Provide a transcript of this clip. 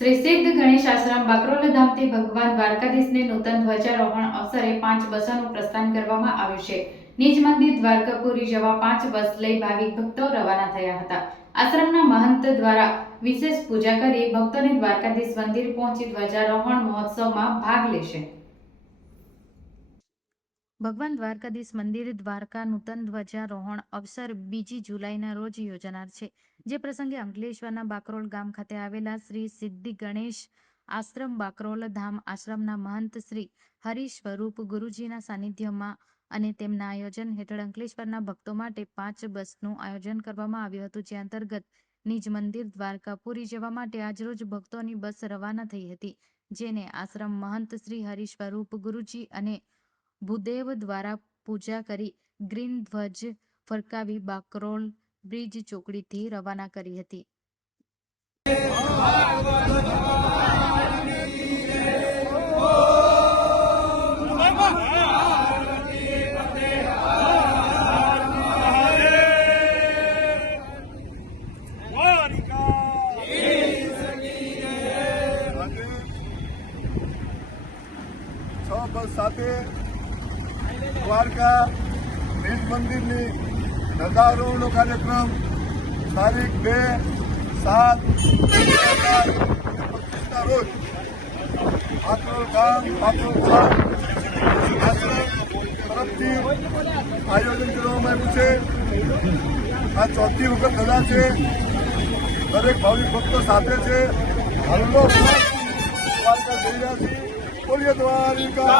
શ્રી સિદ્ધ ગણેશ આશ્રમ બાકરોલ ધામથી ભગવાન દ્વારકાધીશને નૂતન ધ્વજારોહણ અવસરે 5 બસોનું પ્રસ્થાન કરવામાં આવ્યું છે। નિજ મંદિર દ્વારકાપુરી જવા 5 બસ લઈ ભાવિક ભક્તો રવાના થયા હતા। આશ્રમના મહંત દ્વારા વિશેષ પૂજા કરી ભક્તોને દ્વારકાધીશ મંદિર પહોંચી ધ્વજારોહણ મહોત્સવમાં ભાગ લેશે। ભગવાન દ્વારકાધીશ મંદિર દ્વારકા નૂતન ધ્વજારોહણ અવસર 2 જુલાઈના રોજ યોજાનાર છે, જે પ્રસંગે અંકલેશ્વરના બાકરોલ ગામ ખાતે આવેલા શ્રી સિદ્ધ ગણેશ આશ્રમ બાકરોલ ધામ આશ્રમના મહંત શ્રી હરિ સ્વરૂપ ગુરુજીના સાનિધ્યમાં અને તેમના આયોજન હેઠળ અંકલેશ્વરના ભક્તો માટે 5 બસનું આયોજન કરવામાં આવ્યું હતું, જે અંતર્ગત નિજ મંદિર દ્વારકાપુરી જવા માટે આજરોજ ભક્તોની બસ રવાના થઈ હતી, જેને આશ્રમ મહંત શ્રી હરિ સ્વરૂપ ગુરુજી અને ભૂદેવ દ્વારા પૂજા કરી ગ્રીન ધ્વજ ફરકાવી બાકરોલ બ્રિજ ચોકડીથી રવાના કરી હતી। બસ સાથે દ્વારકા નિજ મંદિરની ધ્વજારોહણનો કાર્યક્રમ તારીખ 2/7/2025ના રોજ બાકરોલ ગામ તરફથી આયોજન કરવામાં આવ્યું છે। આ 4થી વખત ધજા છે। દરેક ભાવિક ભક્તો સાથે છે। હાલનો દ્વારકા જઈ રહ્યા છીએ। બોલીએ દ્વારિકા।